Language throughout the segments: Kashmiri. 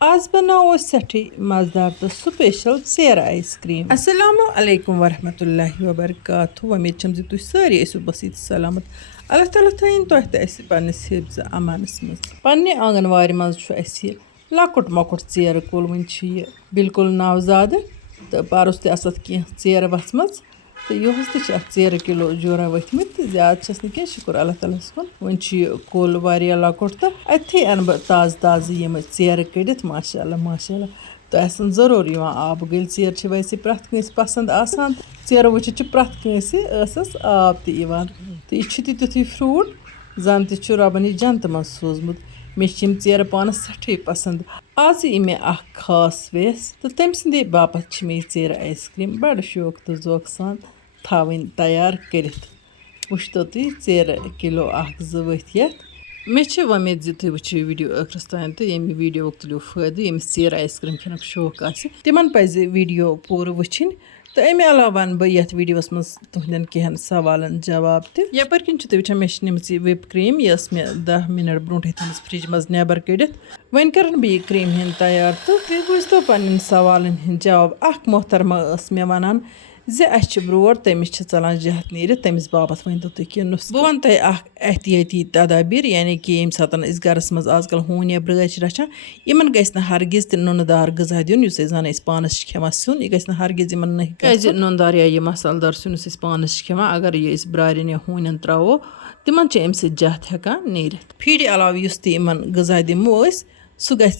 आज बनाओ सठी मज़ेदार तो स्पेशल सेर आइसक्रीम। अस्सलामु अलैकुम वरहमतुल्लाहि वबरकातुहू। उम्मीद छम जी तुम सारी ऐसो बसीत सलामत। अल्लाह ताला थैन तो पन्निस हिफ्ज़ अमानस मज पन्ने आंगनवाड़ी मज लकुट मकुट चेर कुल वन बिल्कुल नवजाद तो परस तथ चेर वचमज तो यहस तेर किलो जोरा वथमित ज्यादा क्या शुक्र अल्लाह ताला कुन वन कुल वारिया लकुट तो अथी अन बह ताज़ ताज़ यम चेर कड़ित माशाअल्लाह माशाअल्लाह तो असन ज़रूर आब गल चेर वैसे प्रथ कंस पसंद आसान चेर वुचित प्रथ कंस आब तवान तो यह तिथु फ्रूट जन रबन यह जन्त मज सोजमुत मे चेर पानस सठी पसंद आज यी मे खास वेस तो तम सदे बापत मे चेर आइसक्रीम बड़ शौक तो जोक सान थावन तैयार करित वुचतो तुम चेर किलो वथ मे उम्मीद जी तुम वो वीडियो आखिरस तान तो ये वीडियो तुलो फायदे यमिस चेर आइसक्रीम खेन शौक तिमन पज वीडियो पूर वुचिन तो अमे अलावा वन बह ये वीडियोस मज तुहदन कहें सवालन जवाब तपर किन तुम वो मे निम्स विप क्रीम यह मे 10 मिनट ब्रोह थी फ्रिज मज नेबर कड़ित वन कर बह यह क्रीम हन तैयार तो तुम बुझतो पन्न सवालन हंद जवाब मोहतरमा मे वनान ज़ ब्रोर तमिस चलान जहत नीरित तमिस बाबत वन तो तुम नुस बह वन तुम एहतियाती तदाबीर यानी कि ये सात गरस मज आजकल हून या ब्राच रचान इन गि हरगिज नुनदार गजा दिन जान पानस खेवान सिन यह गि हरगिज नुनदार या यह मसालदार सिनस पानस खेवान अगर यह ब्रारन या हून त्रो तिम अम जहत हेकान नीरित फीड अलाव तुम गजा दिमो सह ग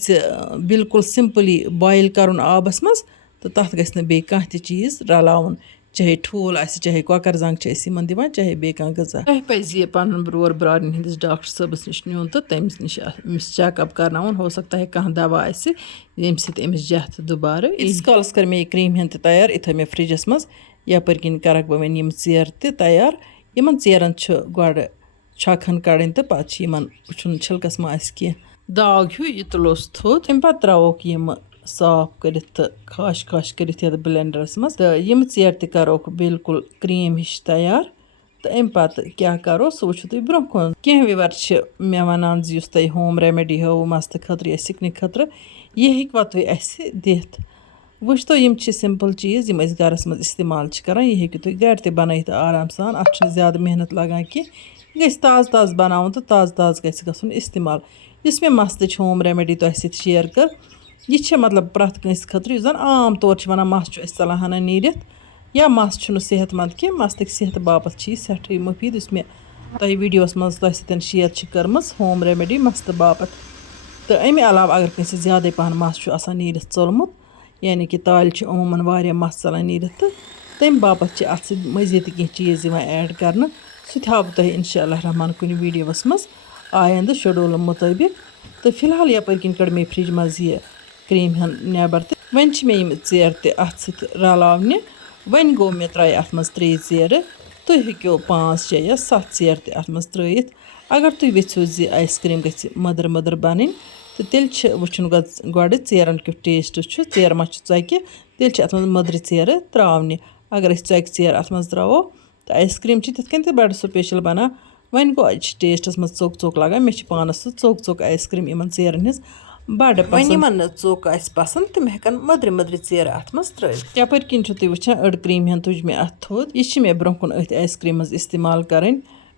बिल्कुल सिंपली बॉयल कर आबस मज तो तथ गि कह चीज़ रलावन चाहे ठूल चाहे कॉकर जंग दिवान चाहे बे गजा तह पज पन ब्रोर ब्रारन हंदिस डॉक्टर सबस नश नुन तो तमिस नश चेकअप करनावन हो सकता है कह दवा ये अमिस जहत दोबारा इस कालस कर मे क्रीम हन तैयार इत मे फ्रिजस मज यपर किन करक बह वन चेर तैयार इन चेरन गड छकन कड़न तो पे वुन छिलकस मा कह दाग हूँ यह तुलोस थोद अम पे त्रोक साफ कर खाश खाश कर ब्लेंडरस मज तो यम चेर तरोक बिल्कुल क्रीम हिश तैयार तो अम पे क्या करो सह वो तुम ब्रोह कुन कह व्यूवर मे वनान तुम होम रेमेडी हो मस्त खतर या सिकन खतर यह हेकवा तुम दिथ वुचतो यम सिंपल चीज़ यम गरस मज इस्तेमाल करान यह हेकु तुम घर ते बनइथ आराम सान अत ज़्यादा मेहनत लगान कह यह ताज़ ताज़ बनावन तो ताज़ ताज़ गन इस्तेमाल इस मे मस्त होम रेमेडी तुम शेयर कर यह मतलब प्रथ कंस खतर जन आम तौर वन मस चलान हना नीरित या मस सेहतमंद कह मस्तक सेहत बापत सठी मुफीद इस मे तुम वीडियोस मज तुम शेयर कर्म होम रेमेडी मस्त बापत तो अमे अलावा अगर कंस ज़्यादा पहन मस नीरित चोलमुत यानी कि ताल अमूमन वारिया मस चलान नीरित तो तम बापत अत मजीद कह चीज़ ऐड कर सह हाव तुम इंशाअल्लाह रहमान कुन वीडियोस मज आयंद शेड्यूल मुताबिक तो फिलहाल यपर किन कड़ मे फ्रिज मज यह क्रीम हन नेबर तो वन मे चेर अत रलावने वन गो मे त्राय अत मज 3 चेर तुम हेको 5 6 या 7 चेर अत मज त्रयित अगर तुम वेचो आइसक्रीम गि मदर मदर बन तो तेल वुचन गड चेरन क्यों टेस्ट चेर मा चौके तेल अत मज मदर चेर त्रावने अगर चौके चेर अत मज त्रो तो आइसक्रीम तिथ कन बड़ स्पेशल बना वन गो टेस्टस मज चोक चोक लगान मे पानस चोक चोक आइसक्रीम इन चेरन हज बड़ पसंद चोक पसंद तम हेकन मदर मदर चेर अत मज त्रयित यपर किन तुम वुचान अड़ क्रीम हन तुज मे अत थोद यह मे ब्रोह कुन अथ आइसक्रीम मज इस्तेमाल करें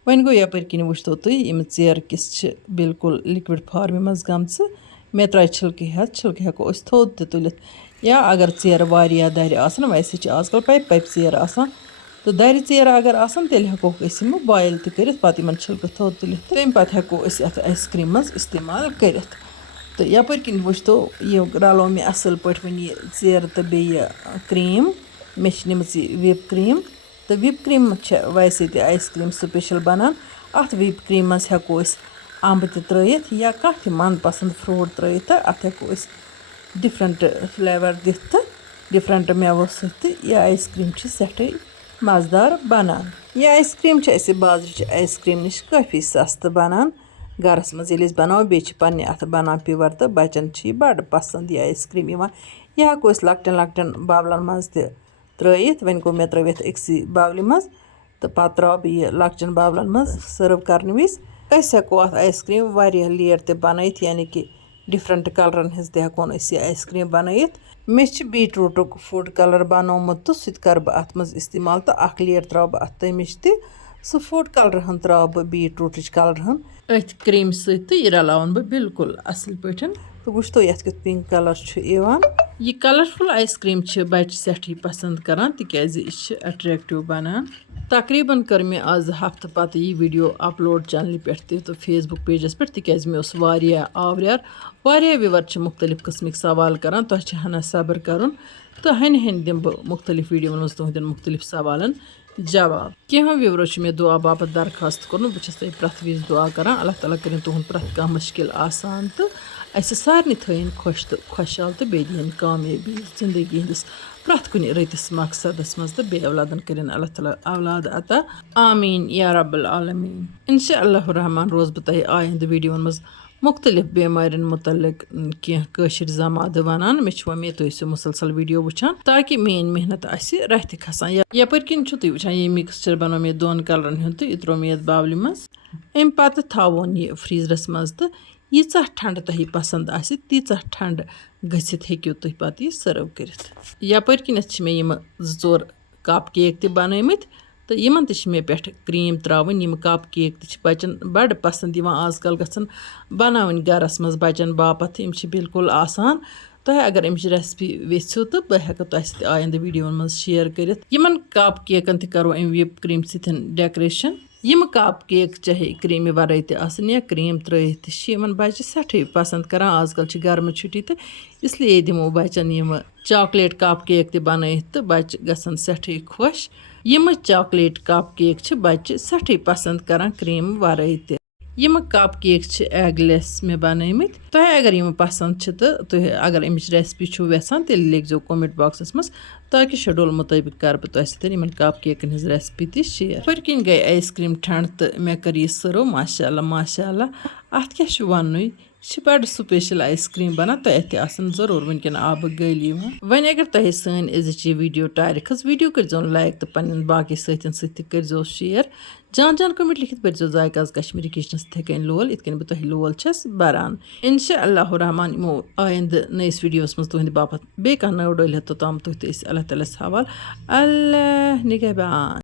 वन गो यपर किन वुचतो तुम चेर किस बिल्कुल लिक्विड फार्म मज गम मे त्राय छिलक हेको थोद तुलित या अगर चेर वारिया दर आसन वैसे आजकल पाइप पाइप चेर आसान तो दर चेर अगर आसन तेल हेको बॉयल कर पे छिलक थोद तुलित तम पे हेको अत आइसक्रीम मज इस्तेमाल कर तो यपर किन वुचतो यह रलो मे असल पे वन चेर तो बे क्रीम मे निम्स विप क्रीम तो विप क्रीम वैसे आइसक्रीम स्पेशल बनान अत विप क्रीम मज हेको अम्ब त्रयित या कह मन पसंद फ्रूट त्रयित अत हेको डिफरेंट फ्लेवर दिथ डिफरेंट मेवो सत यह आइसक्रीम सठी मज़ेदार बनान यह आइसक्रीम बाजार आइसक्रीम नश काफ़ी सस्त बनान गरस मज बनाओ बे पे अत बनान प्योर तो बचन बड़ पसंद यह आइसक्रीम यह हेको लकटन लकटन बावलन मज त्रयित वन गो मे त्रवित अक्सी बावल मज तो पे त्रो बह लकटन बावलन मज सर्व करने विज हेको अत आइसक्रीम वारिया लेयर ते बनइथ यानी कि ڈِفرَنٛٹ کَلرَن ہٕنٛز تہِ ہٮ۪کون أسۍ یہِ آیِس کرٛیٖم بَنٲیِتھ مےٚ چھِ بیٖٹروٗٹُک فُڈ کَلَر بَنومُت تہٕ سُہ تہِ کَرٕ بہٕ اَتھ منٛز اِستعمال تہٕ 1 لیَر ترٛاوٕ بہٕ اَتھ تَمِچ تہِ سُہ فُڈ کَلرٕ ہٕن ترٛاوٕ بہٕ بیٖٹروٗٹٕچ کَلرٕ ہٕن أتھۍ کرٛیٖمہِ سۭتۍ تہٕ یہِ رَلاوَن بہٕ بِلکُل اَصٕل پٲٹھۍ تہٕ وٕچھتو یَتھ کیُتھ پِنٛک کَلَر چھُ یِوان یہِ کَلَرفُل آیِس کرٛیٖم چھِ بَچہِ سٮ۪ٹھٕے پَسنٛد کَران تِکیٛازِ یہِ چھِ اَٹرٛیکٹِو بَنان تقریٖباً کٔر مےٚ آز ہفتہٕ پَتہٕ یہِ ویٖڈیو اَپلوڈ چَنلہِ پٮ۪ٹھ تہِ تہٕ فیس بُک پیجَس پٮ۪ٹھ تِکیٛازِ مےٚ اوس واریاہ آوریٛار واریاہ وِوَر چھِ مُختلِف قٕسمٕکۍ سوال کَران تۄہہِ چھِ ہَنا صبر کَرُن تہٕ ہَنہِ دِمہٕ بہٕ مُختلِف ویٖڈیوَن منٛز تُہٕنٛدٮ۪ن مُختلِف سوالَن جواب کینٛہہ وِوَرو چھِ مےٚ دُعا باپَتھ درخواست کوٚرمُت بہٕ چھَس تۄہہِ پرٛٮ۪تھ وِزِ دُعا کَران اللہ تعالیٰ کٔرِنۍ تُہُنٛد پرٛٮ۪تھ کانٛہہ مُشکِل آسان تہٕ اَسہِ سارنٕے تھٲیِن خۄش تہٕ خۄشحال تہٕ بیٚیہِ دِیِن کامیٲبی زِندگی ہِنٛدِس پرٛٮ۪تھ کُنہِ رٔتِس مقصدَس منٛز تہٕ بیٚیہِ اولادَن کٔرِنۍ اللہ تعالیٰ اولاد عطا آمیٖن یا رب العالمیٖن اِنشاء اللہ الرحمان روزٕ بہٕ تۄہہِ آیِندٕ ویٖڈیوَن منٛز مُختلِف بیمارٮ۪ن مُتعلق کینٛہہ کٲشِر زمادٕ وَنان مےٚ چھِ وۄمید تُہۍ ٲسِو مُسلسل ویٖڈیو وٕچھان تاکہِ میٛٲنۍ محنت آسہِ رَتھِ کھسان یَپٲرۍ کِنۍ چھُو تُہۍ وٕچھان یہِ مِکسچَر بَنوو مےٚ 2 کَلرَن ہُنٛد تہٕ یہِ ترٛوو مےٚ یَتھ باولہِ منٛز اَمہِ پَتہٕ تھاوون یہِ فرٛیٖزرَس منٛز تہٕ ییٖژاہ ٹھنٛڈٕ تۄہہِ پَسنٛد آسہِ تیٖژاہ ٹھنٛڈٕ گٔژھِتھ ہیٚکِو تُہۍ پَتہٕ یہِ سٔرٕو کٔرِتھ یَپٲرۍ کِنٮ۪تھ چھِ مےٚ یِمہٕ 2-4 کَپ کیک تہِ بَنٲومٕتۍ تہٕ یِمَن تہِ چھِ مےٚ پٮ۪ٹھٕ کرٛیٖم ترٛاوٕنۍ یِم کَپ کیک تہِ چھِ بَچَن بَڑٕ پَسنٛد یِوان آزکَل گژھن بَناوٕنۍ گَرَس منٛز بَچَن باپَتھ یِم چھِ بِلکُل آسان تۄہہِ اگر اَمِچ ریسپی یژھِو تہٕ بہٕ ہٮ۪کہٕ تۄہہِ سۭتۍ آیِندٕ ویٖڈیوَن منٛز شِیَر کٔرِتھ یِمَن کَپ کیکَن تہِ کَرو اَمہِ وِپ کرٛیٖم سۭتۍ ڈٮ۪کریشَن یِم کَپ کیک چاہے کرٛیٖمہِ وَرٲے تہِ آسان یا کرٛیٖم ترٛٲیِتھ تہِ چھِ یِمَن بَچہِ سٮ۪ٹھٕے پَسنٛد کَران آزکَل چھِ گرمہٕ چھُٹی تہٕ اِسلیے دِمو بَچَن یِمہٕ چاکلیٹ کَپ کیک تہِ بَنٲیِتھ تہٕ بَچہِ گژھن سٮ۪ٹھٕے خۄش یِمہٕ چاکلیٹ کَپ کیک چھِ بَچہِ سٮ۪ٹھٕے پَسنٛد کَران کرٛیٖمہٕ وَرٲے تہِ یِمہٕ کَپ کیک چھِ ایگ لیس مےٚ بَنٲومٕتۍ تۄہہِ اگر یِم پَسنٛد چھِ تہٕ تُہۍ اگر اَمِچ ریسپی چھُو یَژھان تیٚلہِ لیکھزیو کومٮ۪نٛٹ باکسَس منٛز تاکہِ شڈوٗل مُطٲبِق کَرٕ بہٕ تۄہہِ سۭتۍ یِمَن کَپ کیکَن ہِنٛز ریسپی تہِ شِیَر یِتھۍ کٔنۍ گٔے آیِس کرٛیٖم ٹھنٛڈ تہٕ مےٚ کٔر یہِ سٔرٕو ماشاء اللہ اَتھ کیٛاہ چھُ وَننُے یہِ چھِ بَڑٕ سُپیشَل آیِس کرٛیٖم بَنان تۄہہِ اَتھِ آسان ضروٗر وٕنکٮ۪ن آبہٕ گٔلۍ یِوان وۄنۍ اگر تۄہہِ سٲنۍ أزِچ یہِ ویٖڈیو ٹارِ کھٔژ ویٖڈیو کٔرۍزیو لایک تہٕ پنٛنٮ۪ن باقٕے سۭتۍ تہِ کٔرۍزیو شِیَر جان کومٮ۪نٛٹ لیکھِتھ بٔرۍزیو ذایقاز کشمیٖری کِچنَس تِتھَے کٔنۍ لول یِتھ کٔنۍ بہٕ تۄہہِ لول چھَس بَران اِنشاء اللہ الرحمان یِمو آیِندٕ نٔیِس ویٖڈیوَس منٛز تُہٕنٛدِ باپَتھ بیٚیہِ کانٛہہ نٔو ڈٲلۍ ہٮ۪تھ توٚتام تُہۍ تہِ ٲسۍ اللہ تعالیٰ ہَس حوال اللہ نِگہبان